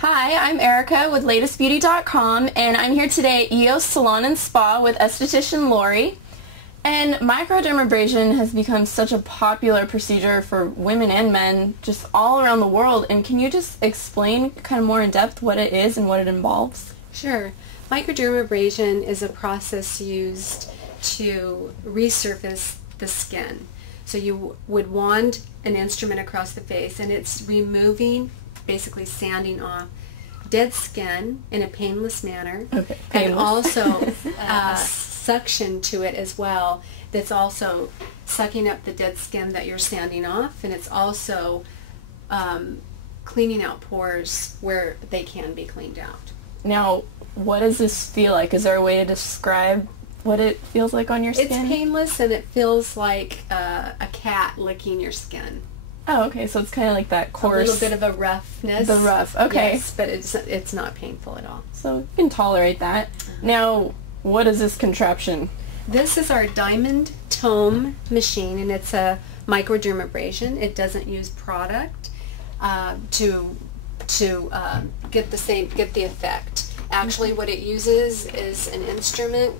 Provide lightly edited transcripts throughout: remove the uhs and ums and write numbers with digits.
Hi, I'm Erica with LatestBeauty.com, and I'm here today at EOS Salon and Spa with esthetician Lori. And microdermabrasion has become such a popular procedure for women and men just all around the world. And can you just explain kind of more in depth what it is and what it involves? Sure. Microdermabrasion is a process used to resurface the skin. So you would wand an instrument across the face, and it's removing, basically sanding off dead skin in a painless manner. Okay, and also suction to it as well, that's also sucking up the dead skin that you're sanding off, and it's also cleaning out pores where they can be cleaned out. Now, what does this feel like? Is there a way to describe what it feels like on your skin? It's painless, and it feels like a cat licking your skin. Oh, okay, so it's kind of like that coarse... A little bit of a roughness. The rough, okay. Yes, but it's not painful at all. So you can tolerate that. Now, what is this contraption? This is our Diamond Tome machine, and it's a microdermabrasion. It doesn't use product to get the effect. Actually, what it uses is an instrument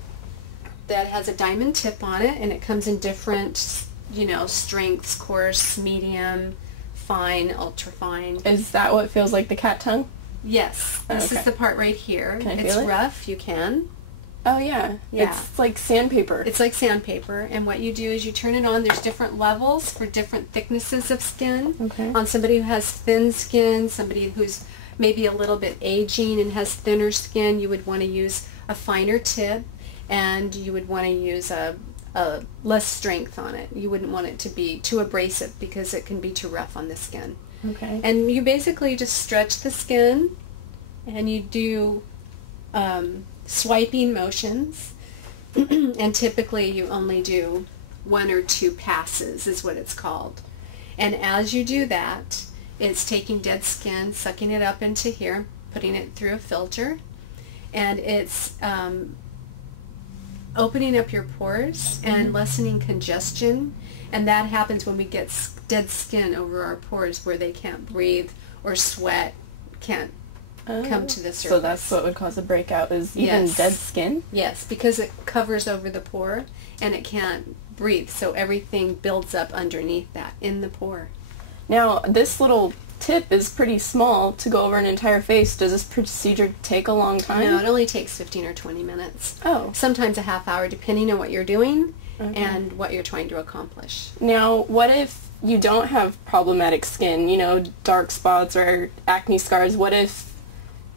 that has a diamond tip on it, and it comes in different, strengths: coarse, medium, fine, ultra fine. Is that what feels like the cat tongue? Yes. This is the part right here. Can I it's feel it? Rough. You can. Oh, yeah. Yeah. It's like sandpaper. It's like sandpaper, and what you do is you turn it on. There's different levels for different thicknesses of skin. Okay. On somebody who has thin skin, somebody who's maybe a little bit aging and has thinner skin, you would want to use a finer tip, and you would want to use a less strength on it. You wouldn't want it to be too abrasive because it can be too rough on the skin. Okay. And you basically just stretch the skin, and you do swiping motions, and typically you only do 1 or 2 passes is what it's called. And as you do that, it's taking dead skin, sucking it up into here, putting it through a filter, and it's opening up your pores and lessening congestion, and that happens when we get dead skin over our pores where they can't breathe or sweat, can't come to the surface. So that's what would cause a breakout, is even dead skin? Yes, because it covers over the pore and it can't breathe, so everything builds up underneath that in the pore. Now, this little tip is pretty small to go over an entire face. Does this procedure take a long time? No, it only takes 15 or 20 minutes. Oh. Sometimes a half hour, depending on what you're doing and what you're trying to accomplish. Now, what if you don't have problematic skin, dark spots or acne scars? What if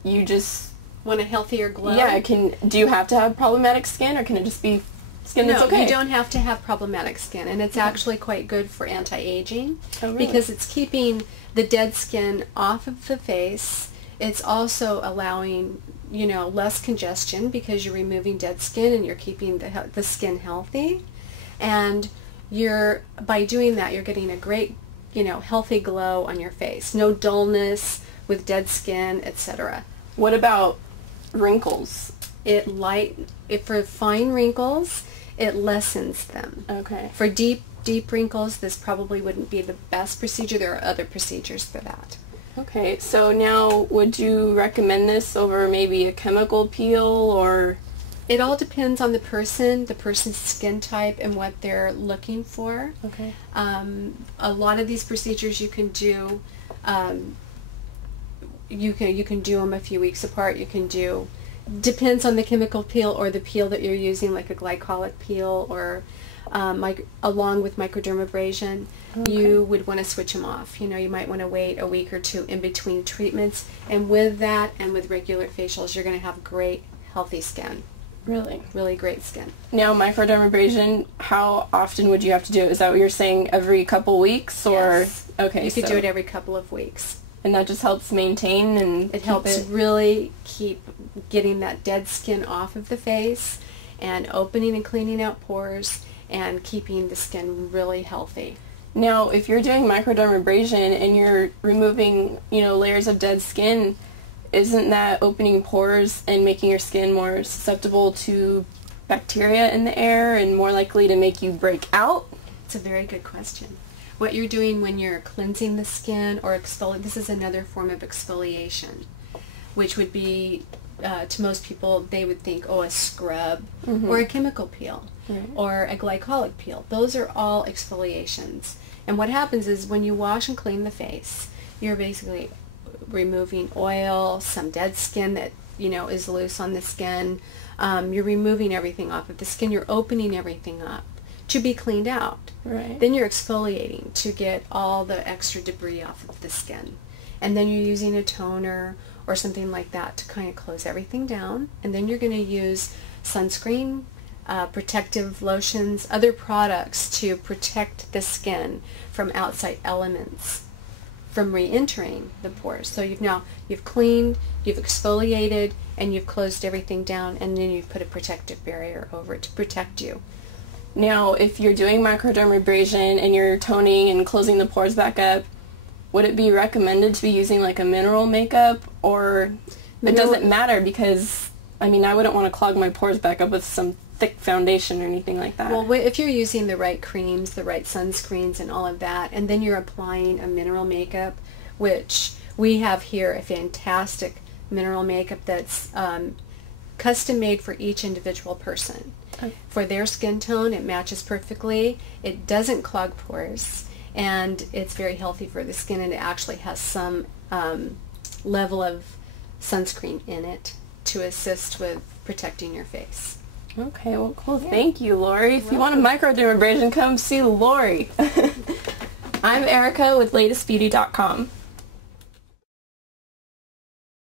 you just want a healthier glow? Yeah, do you have to have problematic skin, or can it just be skin that's okay? No, you don't have to have problematic skin, and it's actually quite good for anti-aging. Oh, really? Because it's keeping the dead skin off of the face. It's also allowing, less congestion because you're removing dead skin and you're keeping the skin healthy. And by doing that, you're getting a great, healthy glow on your face. No dullness with dead skin, etc. What about wrinkles? For fine wrinkles, it lessens them. Okay. For deep wrinkles, this probably wouldn't be the best procedure. There are other procedures for that. Okay, so now would you recommend this over maybe a chemical peel, or? It all depends on the person's skin type, and what they're looking for. Okay. A lot of these procedures you can do. You can do them a few weeks apart. You can do. Depends on the chemical peel or the peel that you're using, like a glycolic peel, or along with microdermabrasion, you would want to switch them off. You might want to wait a week or 2 in between treatments, and with that and with regular facials, you're going to have great, healthy skin. Really? Really great skin. Now, microdermabrasion, how often would you have to do it? Is that what you're saying, every couple weeks? Or? Yes. Okay, you could do it every couple of weeks. And that just helps maintain and it helps really keep getting that dead skin off of the face, and opening and cleaning out pores, and keeping the skin really healthy. Now, if you're doing microdermabrasion and you're removing, layers of dead skin, isn't that opening pores and making your skin more susceptible to bacteria in the air and more likely to make you break out? It's a very good question. What you're doing when you're cleansing the skin or exfoliating, this is another form of exfoliation. which would be, to most people, they would think, oh, a scrub or a chemical peel or a glycolic peel. Those are all exfoliations. And what happens is when you wash and clean the face, you're basically removing oil, some dead skin that, you know, is loose on the skin. You're removing everything off of the skin. You're opening everything up to be cleaned out. Right. Then you're exfoliating to get all the extra debris off of the skin. And then you're using a toner or something like that to kind of close everything down. And then you're going to use sunscreen, protective lotions, other products to protect the skin from outside elements from re-entering the pores. So you've cleaned, you've exfoliated, and you've closed everything down, and then you've put a protective barrier over it to protect you. Now, if you're doing microdermabrasion and you're toning and closing the pores back up, would it be recommended to be using like a mineral makeup, or it doesn't matter? Because, I mean, I wouldn't want to clog my pores back up with some thick foundation or anything like that. Well, if you're using the right creams, the right sunscreens and all of that, and then you're applying a mineral makeup, which we have here a fantastic mineral makeup that's custom made for each individual person. Okay. For their skin tone, it matches perfectly. It doesn't clog pores, and it's very healthy for the skin, and it actually has some level of sunscreen in it to assist with protecting your face. Okay, well, cool. Yeah. Thank you, Lori. If you want a microdermabrasion, come see Lori. I'm Erica with LatestBeauty.com.